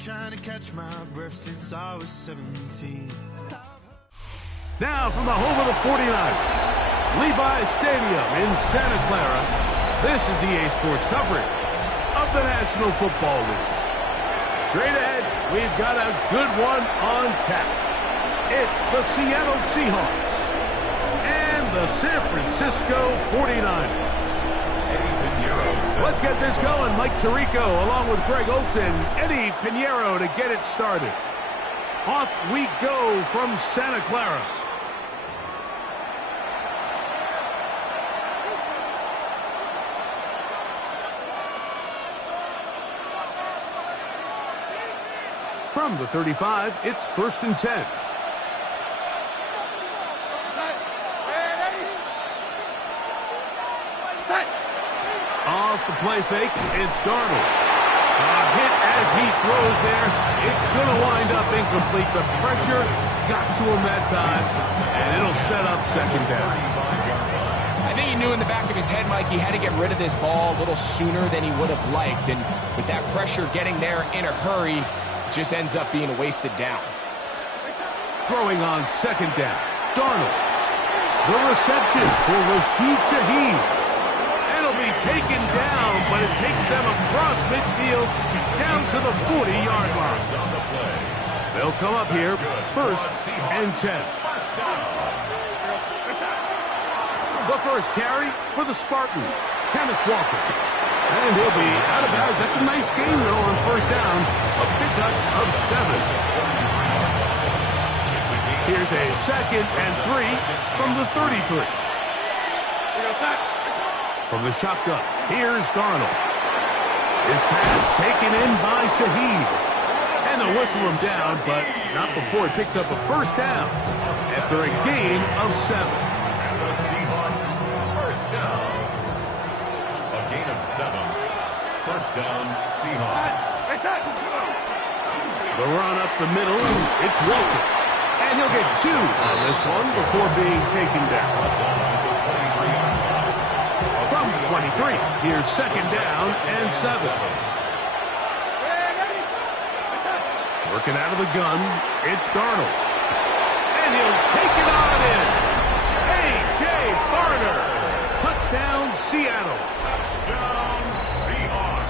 trying to catch my breath since I was 17. Now from the home of the 49ers, Levi's Stadium in Santa Clara, this is EA Sports coverage of the National Football League. Straight ahead, we've got a good one on tap. It's the Seattle Seahawks and the San Francisco 49ers. Let's get this going. Mike Tirico along with Greg Olson, Eddie Pinheiro to get it started. Off we go from Santa Clara. From the 35, it's 1st and 10. Off the play fake, it's Darnold. A hit as he throws there. It's going to wind up incomplete. The pressure got to him that time, and it'll set up 2nd down. I think he knew in the back of his head, Mike, he had to get rid of this ball a little sooner than he would have liked. And with that pressure getting there in a hurry, it just ends up being a wasted down. Throwing on 2nd down, Darnold. The reception for Rashid Shaheed. It'll be taken down, but it takes them across midfield down to the 40-yard line. They'll come up here 1st and 10. The first carry for the Spartans, Kenneth Walker. And he'll be out of bounds. That's a nice game, though, on 1st down. A pickup of 7. Here's a 2nd and 3 from the 33. From the shotgun, here's Darnold. His pass taken in by Shaheed. And they'll whistle him down, but not before he picks up a 1st down after a gain of 7. And the Seahawks, 1st down. A gain of 7. 1st down, Seahawks. The run up the middle, it's Walker. And he'll get 2 on this one before being taken down. From 23, here's 2nd down and 7. Working out of the gun, it's Darnold. And he'll take it on in. A.J. Barner. Touchdown, Seattle. Touchdown, Seahawks.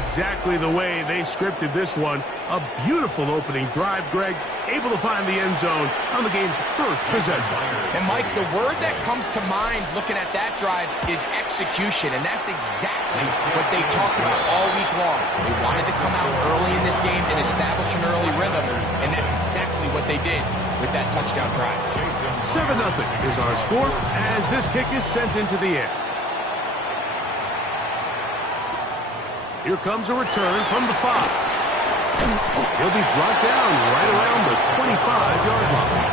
Exactly the way they scripted this one. A beautiful opening drive, Greg. Able to find the end zone on the game's first possession. And, Mike, the word that comes to mind looking at that drive is execution, and that's exactly what they talked about all week long. They wanted to come out early in this game and establish an early rhythm, and that's exactly what they did with that touchdown drive. 7-0 is our score as this kick is sent into the air. Here comes a return from the 5. He'll be brought down right around the 25-yard line.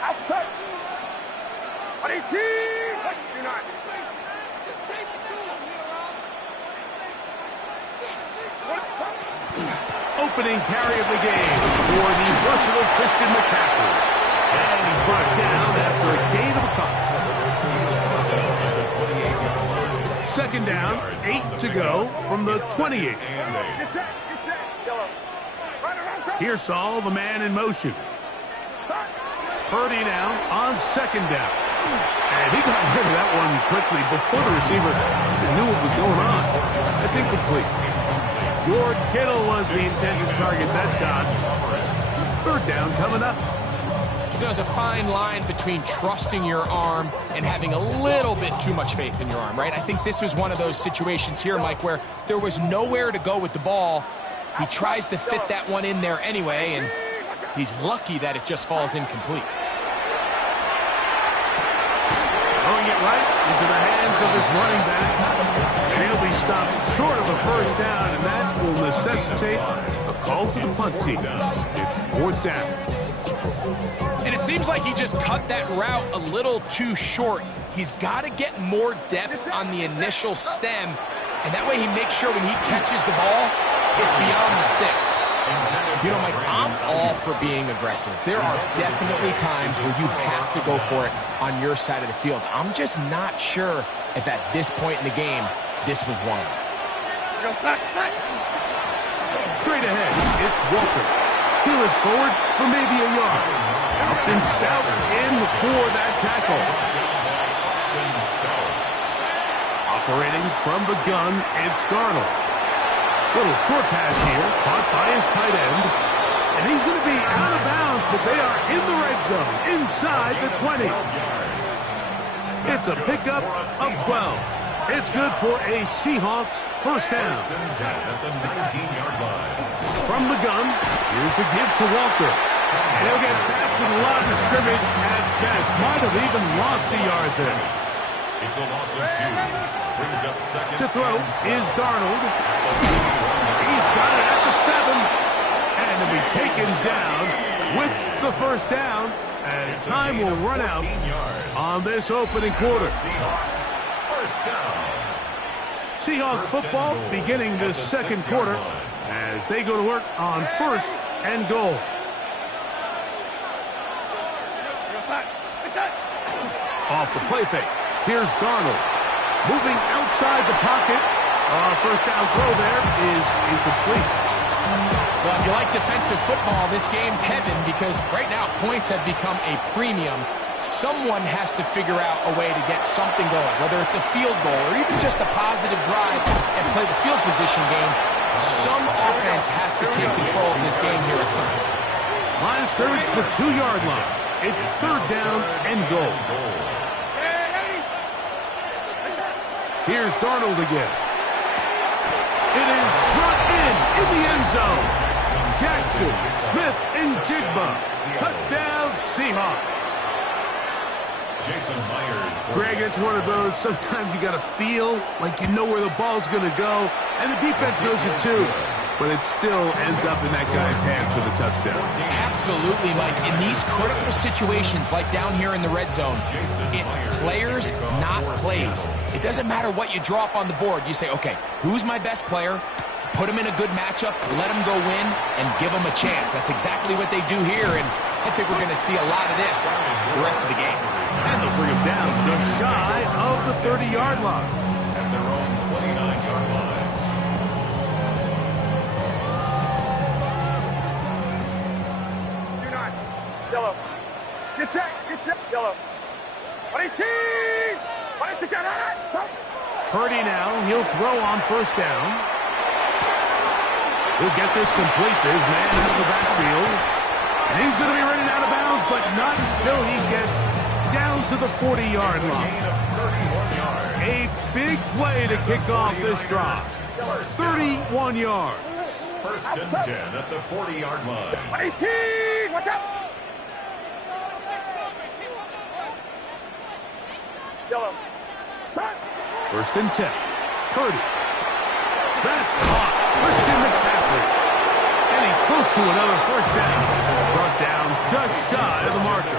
Outside. What do you see? What do not? Opening carry of the game for the versatile Christian McCaffrey. And he's brought down after a gain of a couple. 2nd down, 8 to go from the 28. Here's Saul, the man in motion. Purdy now on 2nd down. And he got rid of that one quickly before the receiver knew what was going on. That's incomplete. George Kittle was the intended target that time. 3rd down coming up. There's a fine line between trusting your arm and having a little bit too much faith in your arm, right? I think this was one of those situations here, Mike, where there was nowhere to go with the ball. He tries to fit that one in there anyway, and he's lucky that it just falls incomplete. Throwing it right into the hands of his running back. And he'll be stopped short of a 1st down, and that will necessitate a call to the punt team. It's 4th down. And it seems like he just cut that route a little too short. He's got to get more depth on the initial stem, and that way he makes sure when he catches the ball, it's beyond the sticks. You know, Mike, I'm all all for being aggressive. There are definitely times where you have to go for it on your side of the field. I'm just not sure if at this point in the game, this was one of them. Straight ahead, it's Walker. Peel it forward for maybe a yard. Alton Stout in for that tackle. Operating from the gun, it's Darnold. Little short pass here, caught by his tight end. And he's going to be out of bounds, but they are in the red zone, inside the 20. It's a pickup of 12. It's good for a Seahawks first down. From the gun, here's the give to Walker. And he'll get back to the line of scrimmage at best. Might have even lost a yard there. It's a loss of 2. Brings up second. To throw is Darnold. He's got it at the 7. And to be taken down with the first down as time will run out on this opening quarter. Seahawks football beginning this second quarter as they go to work on first and goal. Off the play fake. Here's Darnold. Moving outside the pocket. First down throw there is incomplete. Well, if you like defensive football, this game's heaven because right now points have become a premium. Someone has to figure out a way to get something going, whether it's a field goal or even just a positive drive and play the field position game. Some offense has to take control of this game here at some point. Line of scrimmage, the 2-yard line. It's third down and goal. Here's Darnold again. It is brought in the end zone. Jackson, Smith, and Jigba. Touchdown, Seahawks. Jason Myers. Greg, it's one of those, sometimes you got to feel like you know where the ball's going to go, and the defense knows it too, but it still ends up in that guy's hands for the touchdown. Absolutely, Mike. In these critical situations, like down here in the red zone, it's players, not plays. It doesn't matter what you draw up on the board. You say, okay, who's my best player? Put him in a good matchup, let him go win, and give him a chance. That's exactly what they do here, and I think we're going to see a lot of this the rest of the game. And they'll bring him down just shy of the 30-yard line. At their own 29-yard line. Yellow. Get set. Yellow. Purdy now, he'll throw on first down. He'll get this complete to his man out of the backfield. And he's going to be running out of bounds, but not until he gets down to the 40-yard line. A big play to kick off this drive. 31 yards. First and 10 at the 40-yard line. 18! Watch out! Yellow. First and 10. Purdy. That's caught. Christian McCaffrey. And he's close to another first down. Brought down just shy of the marker.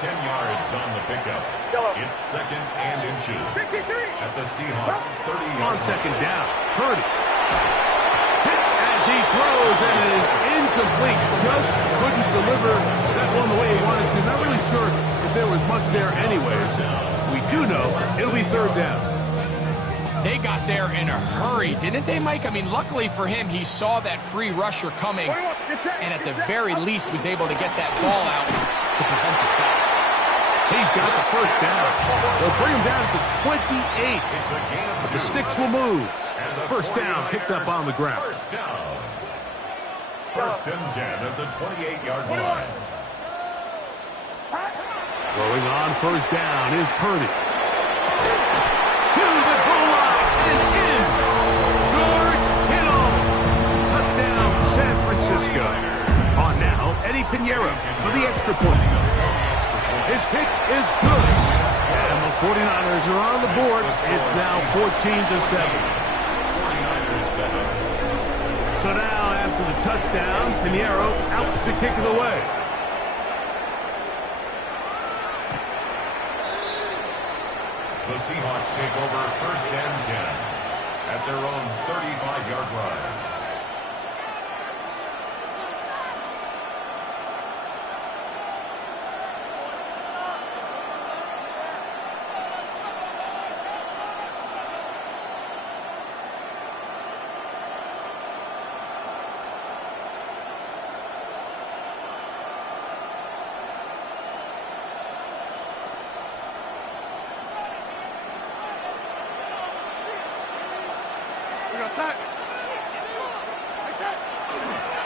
10 yards on the pickup. It's second and inches. At the Seahawks 30-yard On line. second down. Purdy. Hit as he throws, and it is incomplete. Just couldn't deliver that one the way he wanted to. Not really sure if there was much there anyways. We do know it'll be third down. They got there in a hurry, didn't they, Mike? I mean, luckily for him, he saw that free rusher coming, and at the very least was able to get that ball out to prevent the sack. He's got the first down. They'll bring him down to 28. But the sticks will move. First down picked up on the ground. First down. First and 10 at the 28-yard line. Throwing on first down is Purdy. To the goal line and in. George Kittle. Touchdown, San Francisco. On now, Eddie Pinheiro for the extra point. His kick is good. And the 49ers are on the board. It's now 14-7. 49ers 7. So now, after the touchdown, Pinheiro out to kick it away. The Seahawks take over first and 10 at their own 35-yard line.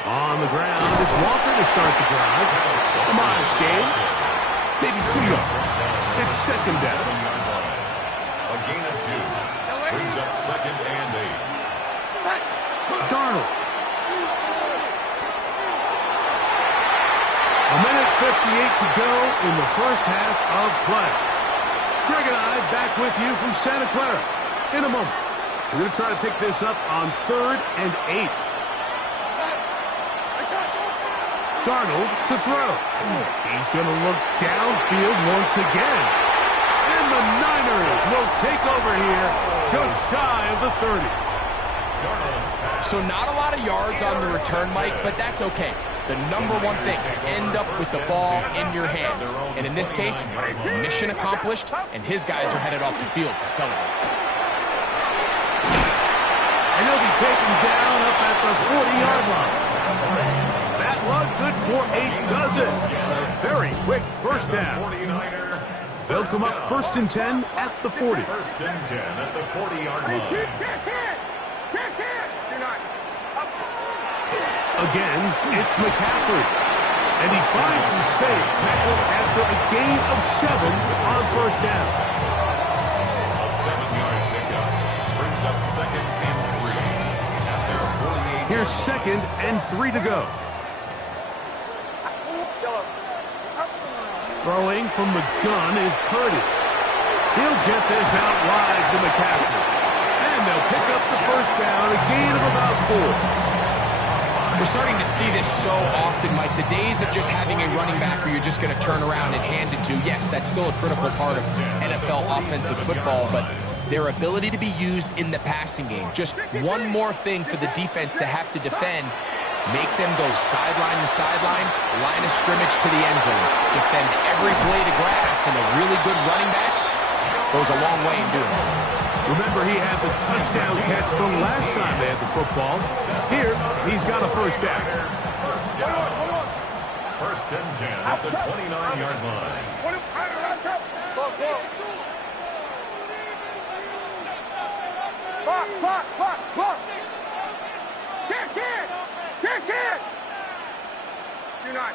On the ground, it's Walker to start the drive. A modest gain. Maybe 2 yards. It's second down. A gain of 2. Brings up second and 8. Darnold. A minute 58 to go in the first half of play. Greg and I back with you from Santa Clara. In a moment, we're going to try to pick this up on 3rd and 8. Darnold to throw. He's going to look downfield once again. And the Niners will take over here just shy of the 30. So not a lot of yards on the return, Mike, but that's okay. The number one thing, end up with the ball in your hands. And in this case, mission accomplished, and his guys are headed off the field to celebrate. And he'll be taken down up at the 40-yard line. That luck good for a dozen. A very quick first down. They'll come up 1st and 10 at the 40. 1st and 10 at the 40-yard line. Again, it's McCaffrey. And he finds some space tackled after a gain of 7 on first down. A 7-yard pickup brings up second and 3 at their 48. Here's 2nd and 3 to go. Throwing from the gun is Purdy. He'll get this out wide to McCaffrey. And they'll pick up the first down, a gain of about 4. We're starting to see this so often, Mike. The days of just having a running back where you're just going to turn around and hand it to, yes, that's still a critical part of NFL offensive football, but their ability to be used in the passing game. Just one more thing for the defense to have to defend. Make them go sideline to sideline, line of scrimmage to the end zone. Defend every blade of grass, and a really good running back goes a long way in doing it. Remember, he had the touchdown catch from last time they had the football. Here, he's got a first down. 1st and 10 at the 29-yard line. Box. Kid. You're not.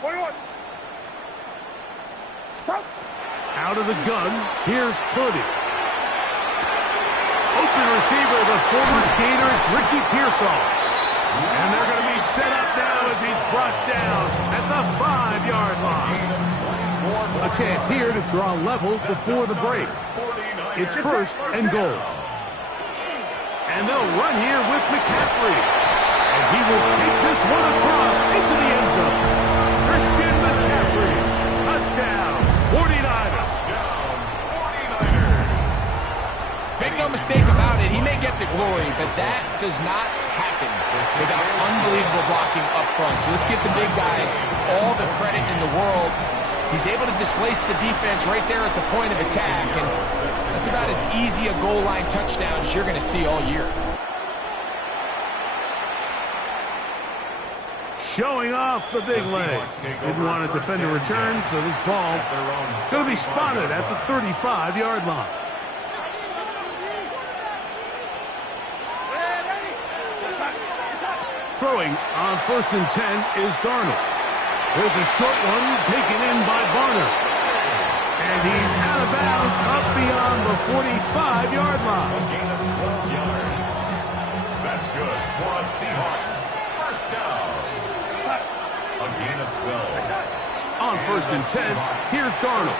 21. Stop. Out of the gun, here's Purdy. Open receiver, the former Gator, it's Ricky Pearsall. And they're going to be set up now as he's brought down at the 5-yard line. A chance here to draw level before the break. It's 1st and goal. And they'll run here with McCaffrey. And he will take this one across into the end zone. Christian McCaffrey. Touchdown, 49ers. Make no mistake about it, he may get the glory, but that does not happen without unbelievable blocking up front. So let's give the big guys all the credit in the world. He's able to displace the defense right there at the point of attack, and that's about as easy a goal line touchdown as you're going to see all year. Showing off the big leg. Didn't want to defend a return, so this ball going to be spotted at the 35-yard line. Throwing on 1st and 10 is Darnold. There's a short one taken in by Barner. And he's out of bounds up beyond the 45-yard line. A gain of 12 yards. That's good for a Seahawks first down. A gain of 12. On 1st and 10, here's Darnold.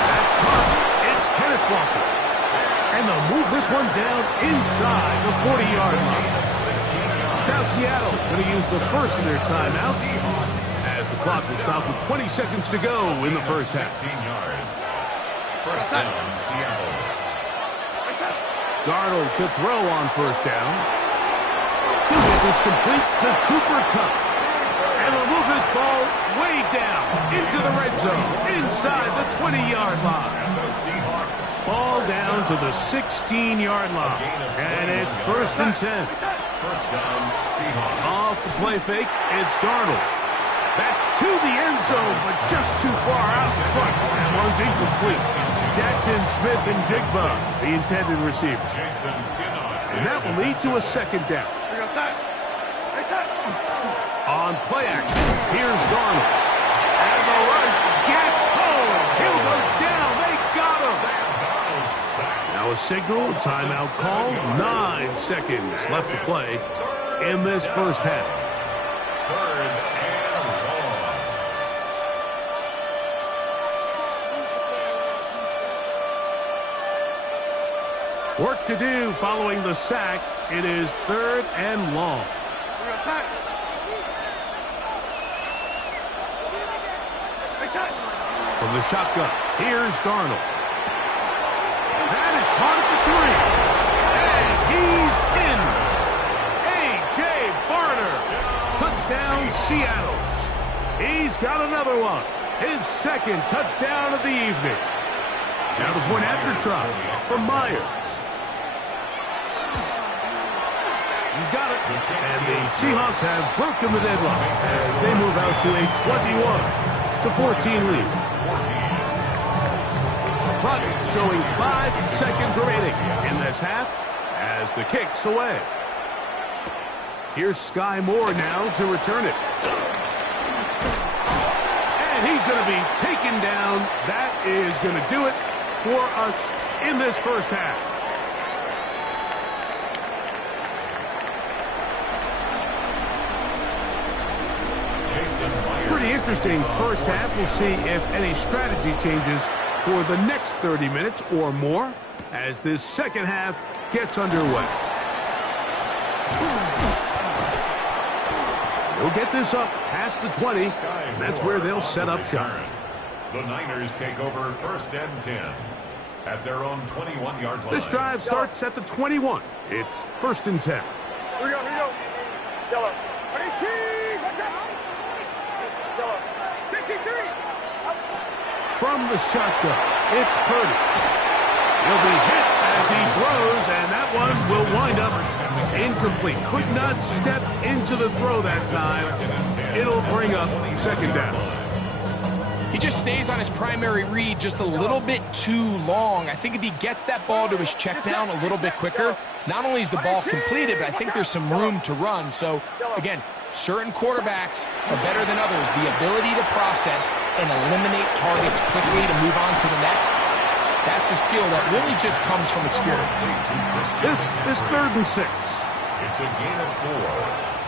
That's caught. It's Kenneth Walker. And they'll move this one down inside the 40-yard line. Now Seattle going to use the first of their timeouts as the clock will stop with 20 seconds to go in the first half. 16 yards. First down, Seattle. Darnold to throw on first down. He'll get this complete to Cooper Kupp. And they'll move this ball way down into the red zone inside the 20-yard line. And the Seahawks. Ball down to the 16-yard line. And it's 1st and 10. First down, Seahawks. Off the play fake, it's Darnold. That's to the end zone, but just too far out in front. That one's incomplete. Jackson Smith-Njigba, the intended receiver. And that will lead to a second down. On play action, here's Darnold. And the rush gets home. He'll go down. They got him. Now a signal, timeout call. 9 seconds left to play in this first half. Work to do following the sack. It is 3rd and long. From the shotgun, here's Darnold. That is caught at the 3. And he's in. A.J. Barner. Touchdown, Seattle. He's got another one. His second touchdown of the evening. Now the point after try from Myers. He's got it. And the Seahawks have broken the deadlock as they move out to a 21-14 lead. Clock showing 5 seconds remaining in this half as the kick's away. Here's Sky Moore now to return it. And he's going to be taken down. That is going to do it for us in this first half. Pretty interesting first half. We'll see if any strategy changes for the next 30 minutes or more as this second half gets underway. They'll get this up past the 20, and that's where they'll set up shop. The Niners take over 1st and 10 at their own 21-yard line. This drive starts at the 21. It's 1st and 10. Here we go. Yellow. 18. Watch out. Yellow. 53. From the shotgun, it's Purdy. He'll be hit as he throws, and that one will wind up incomplete. Could not step into the throw that time. It'll bring up second down. He just stays on his primary read just a little bit too long. I think if he gets that ball to his check down a little bit quicker, not only is the ball completed, but I think there's some room to run. So, again, certain quarterbacks are better than others. The ability to process and eliminate targets quickly to move on to the next, that's a skill that really just comes from experience. This 3rd and 6. It's a gain of 4.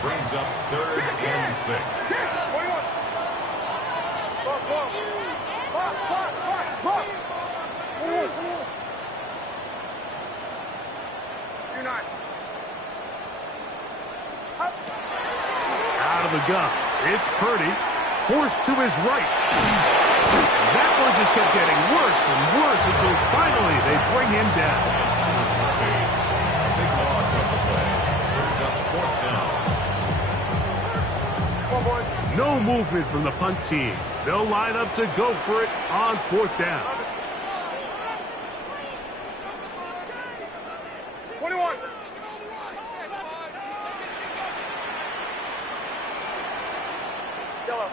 Brings up 3rd and 6. Out of the gun, it's Purdy, forced to his right. That one just kept getting worse and worse until finally they bring him down. Big loss on the play. Brings up 4th down. No movement from the punt team. They'll line up to go for it on 4th down. 21. Yellow.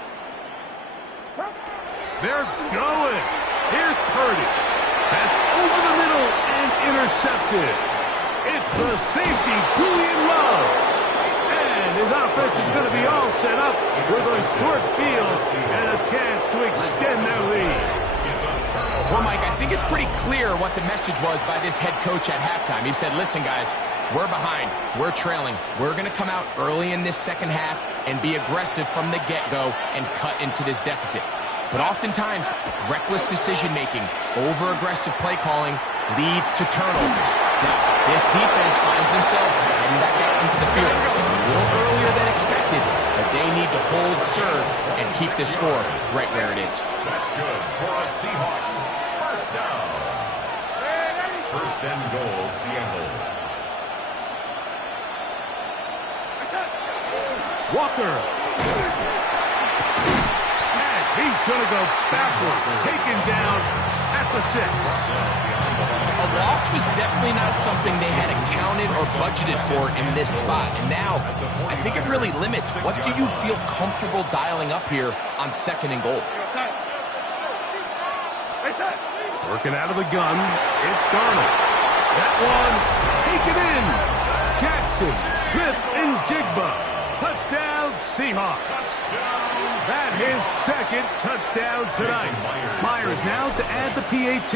They're going. Here's Purdy. That's over the middle and intercepted. It's the safety, Julian Love. And his offense is going to be all set up with a short field and a chance to extend their lead. Well, Mike, I think it's pretty clear what the message was by this head coach at halftime. He said, listen, guys, we're behind. We're trailing. We're going to come out early in this second half and be aggressive from the get-go and cut into this deficit. But oftentimes, reckless decision-making, over-aggressive play calling leads to turnovers. Now, this defense finds themselves heading back out into the field a little earlier than expected, but they need to hold serve and keep this score right where it is. That's good for the Seahawks. 1st down. 1st and goal, Seattle. Walker. And he's going to go backwards, taken down at the 6. a loss was definitely not something they had accounted or budgeted for in this spot. And now, I think it really limits what do you feel comfortable dialing up here on 2nd and goal. Working out of the gun, it's Darnold. That one, taken in. Jackson, Smith, and Jigba. Touchdown, Seahawks. That his 2nd touchdown tonight. Myers now to add the PAT.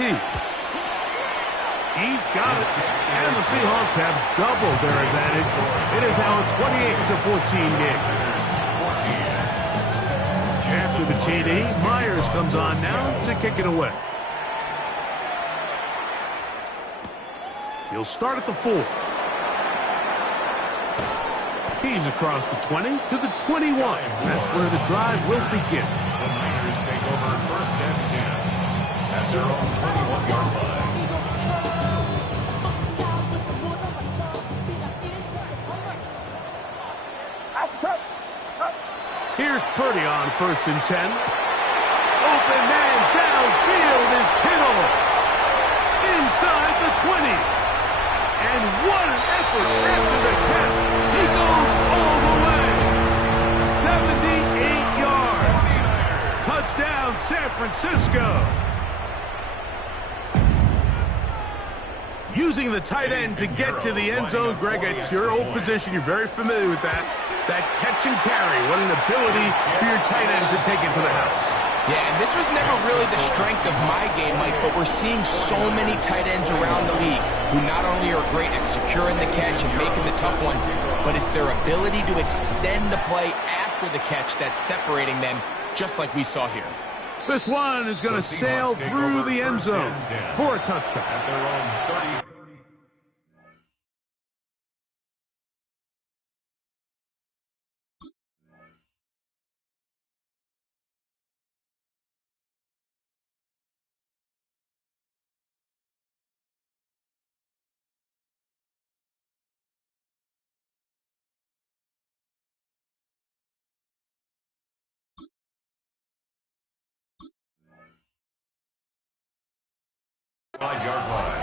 He's got it. And the Seahawks have doubled their advantage. It is now a 28-14 game. After the TD, Myers comes on now to kick it away. He'll start at the 4. He's across the 20 to the 21. That's where the drive will begin. The Niners take over 1st and 10 at their own 21-yard line. Here's Purdy on 1st and 10. Open man downfield is Kittle. Inside the 20. And what an effort after the catch. He goes all the way. 78 yards. Touchdown, San Francisco. Using the tight end to get to the end zone, Greg, it's your old position. You're very familiar with that. That catch and carry. What an ability for your tight end to take it to the house. Yeah, and this was never really the strength of my game, Mike, but we're seeing so many tight ends around the league who not only are great at securing the catch and making the tough ones, but it's their ability to extend the play after the catch that's separating them, just like we saw here. This one is going to sail through the end zone for a touchdown. At their own 30. Five-yard line.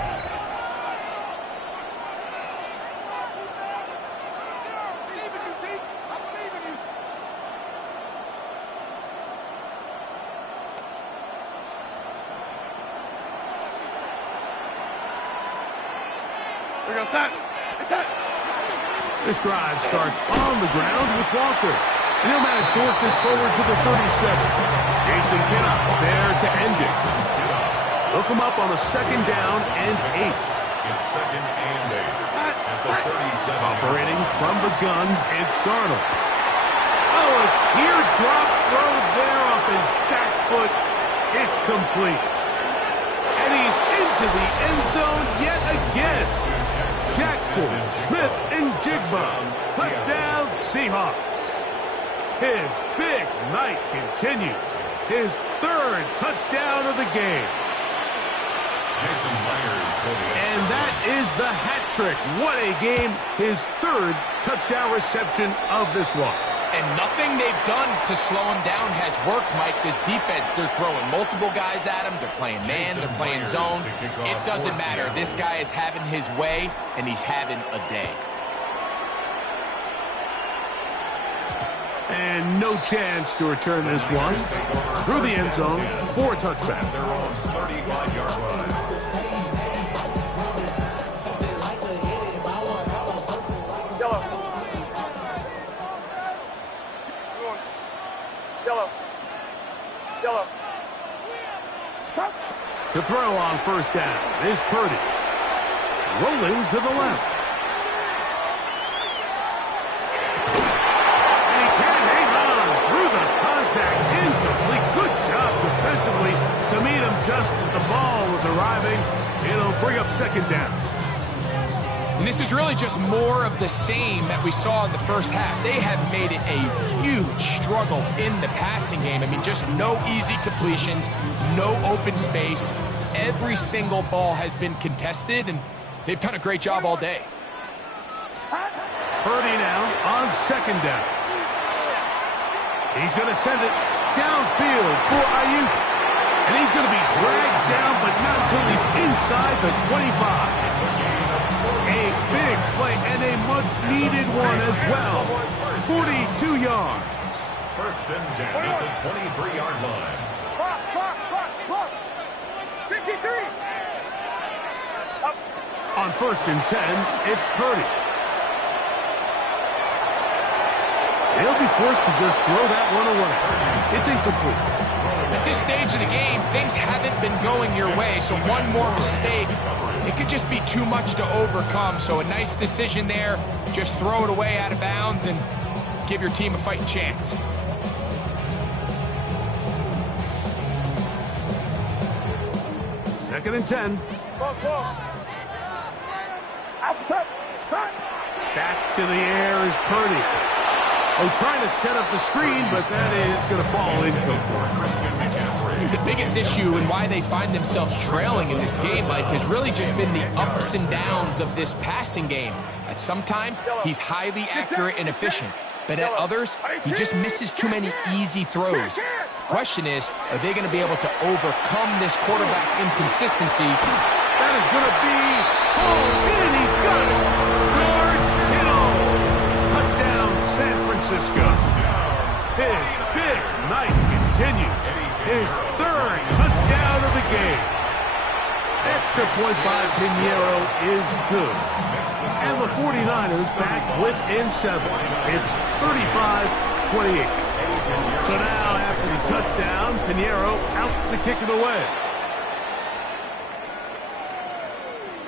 This drive starts on the ground with Walker. And he'll manage to work this forward to the 37. Jason Kinnock there to end it. Look him up on a 2nd down and 8. It's 2nd and 8 at the 37. Operating from the gun, it's Darnold. Oh, a teardrop throw there off his back foot. It's complete. And he's into the end zone yet again. Jackson, Smith, and Jigba. Touchdown, Seahawks. His big night continues. His 3rd touchdown of the game. Jason Myers for the And that is the hat trick. What a game. His 3rd touchdown reception of this one. And nothing they've done to slow him down has worked, Mike. This defense, they're throwing multiple guys at him. They're playing man, they're playing zone. It doesn't matter. This guy is having his way, and he's having a day. And no chance to return this one through the end zone for a touchback. Their own 35-yard line. Yellow. To throw on 1st down is Purdy. Rolling to the left. And he can't hang on through the contact. Incomplete. Good job defensively to meet him just as the ball was arriving. It'll bring up 2nd down. And this is really just more of the same that we saw in the first half. They have made it a huge struggle in the passing game. I mean, just no easy completions, no open space. Every single ball has been contested, and they've done a great job all day. Purdy now on 2nd down. He's going to send it downfield for Ayuk. And he's going to be dragged down, but not until he's inside the 25. A big play and a much-needed one as well. 42 yards. First and 10 at the 23-yard line. Clock. 53. On first and 10, it's Purdy. They'll be forced to just throw that one away. It's incomplete. At this stage of the game, things haven't been going your way, so one more mistake, it could just be too much to overcome. So a nice decision there. Just throw it away out of bounds and give your team a fighting chance. Second and 10. Back to the air is Purdy. Oh, trying to set up the screen, but that is going to fall incomplete. The biggest issue and why they find themselves trailing in this game, Mike, has really just been the ups and downs of this passing game. At sometimes, he's highly accurate and efficient, but at others, he just misses too many easy throws. The question is, are they going to be able to overcome this quarterback inconsistency? That is going to be hauled in. He's got it. George Kittle. Touchdown, San Francisco. His big night continues. His third touchdown of the game. Extra point by Pinheiro is good. And the 49ers back within 7. It's 35-28. So now, after the touchdown, Pinheiro out to kick it away.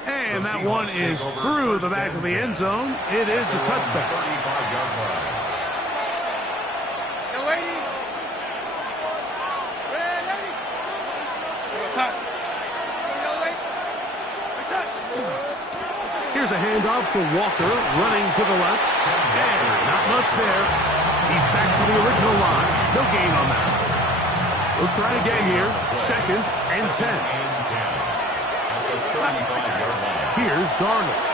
And that one is through the back of the end zone. It is a touchback. Here's a handoff to Walker, running to the left. And not much there. He's back to the original line. No gain on that. We'll try again here. Second and 10. Here's Darnold.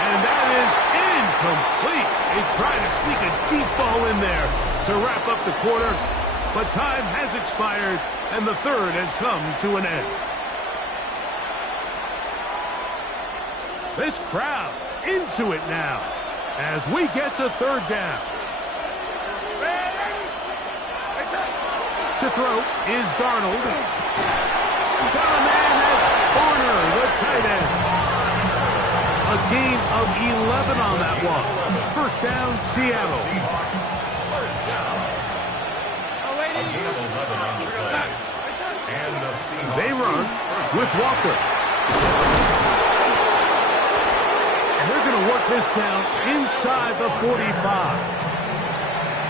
And that is incomplete. They try to sneak a deep ball in there to wrap up the quarter. But time has expired, and the third has come to an end. This crowd into it now as we get to third down. To throw is Darnold. Got a man, that's Warner, the tight end. A gain of 11 on that one. First down, Seattle. First down. A gain of 11 on the play. And the Seahawks. They run with Walker. And they're going to work this down inside the 45.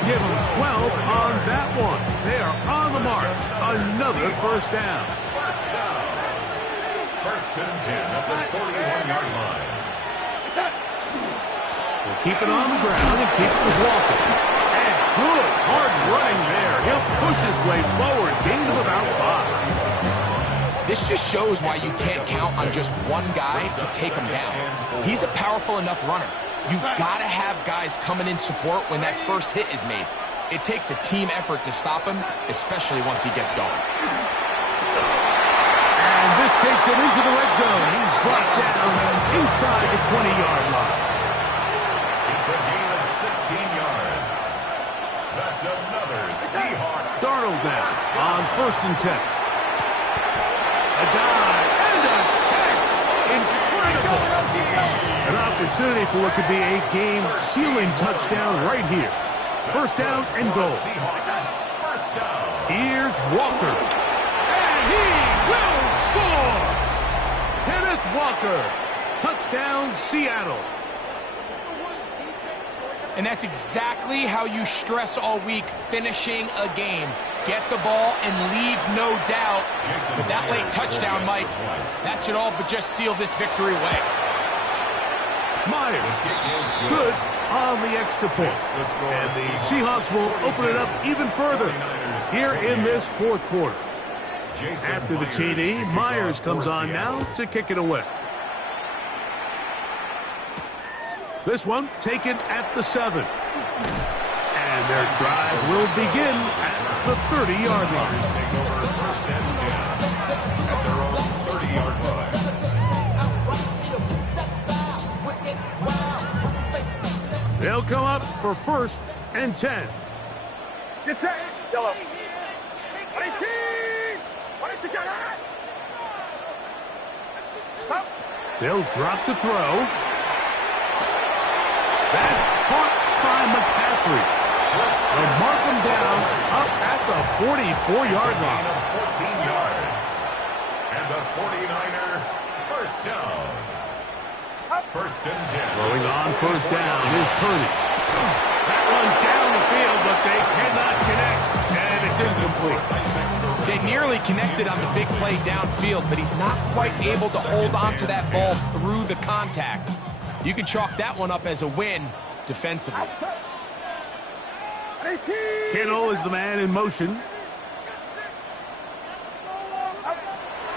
Give them 12 on that one. They are on the march. Another first down. First down. First and 10 at the 41-yard line. We'll keep it on the ground and keep it with Walker. And good hard running there. He'll push his way forward. Gain of about 5. This just shows why you can't count on just one guy to take him down. He's a powerful enough runner. You've got to have guys coming in support when that first hit is made. It takes a team effort to stop him, especially once he gets going. And this takes him into the red zone. He's brought down inside the 20-yard line. It's a gain of 16 yards. That's another Seahawks. Darnold now on first and 10. A dive and a catch. Incredible. An opportunity for what could be a game-sealing touchdown right here. First down and goal. First down. Here's Walker. And he will score. Kenneth Walker. Touchdown, Seattle. And that's exactly how you stress all week, finishing a game. Get the ball and leave no doubt. With that late touchdown, Mike, that should all but just seal this victory away. Myers, good on the extra point. And the Seahawks will open it up even further here in this fourth quarter. After the TD, Myers comes on now to kick it away. This one taken at the 7. And their drive will begin at the 30-yard line. Take over first and 10 at their own 30-yard line. They'll come up for first and 10. Get set. Yellow. 22. 22. Stop. They'll drop to throw. That's caught by McCaffrey. They'll mark him down up at the 44-yard line. 14 yards. And the 49er first down. First and 10. Throwing on first down is Purdy. That one down the field, but they cannot connect, and it's incomplete. They nearly connected on the big play downfield, but he's not quite able to hold on to that ball through the contact. You can chalk that one up as a win defensively. Kittle is the man in motion.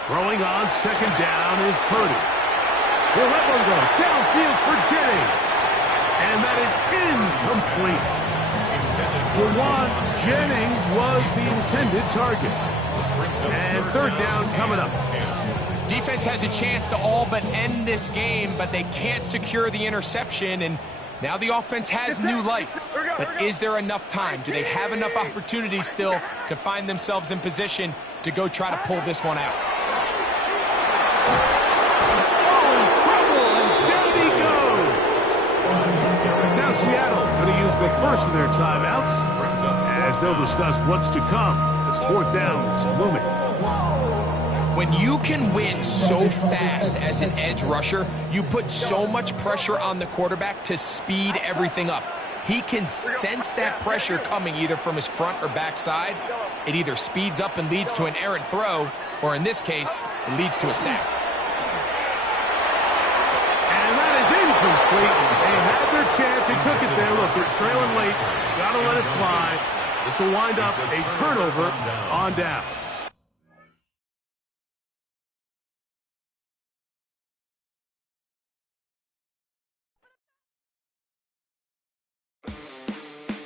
Throwing on second down is Purdy. He'll let one go downfield for Jennings. And that is incomplete. Jawan Jennings was the intended target. And third down coming up. Defense has a chance to all but end this game, but they can't secure the interception, and now the offense has new life. But is there enough time? Do they have enough opportunities still to find themselves in position to go try to pull this one out? Now Seattle going to use the first of their timeouts as they'll discuss what's to come as fourth down is looming. When you can win so fast as an edge rusher, you put so much pressure on the quarterback to speed everything up. He can sense that pressure coming either from his front or back side. It either speeds up and leads to an errant throw, or in this case, it leads to a sack. Incomplete. They had their chance. They took it there. Look, they're trailing late. Got to let it fly. This will wind up a turnover on down.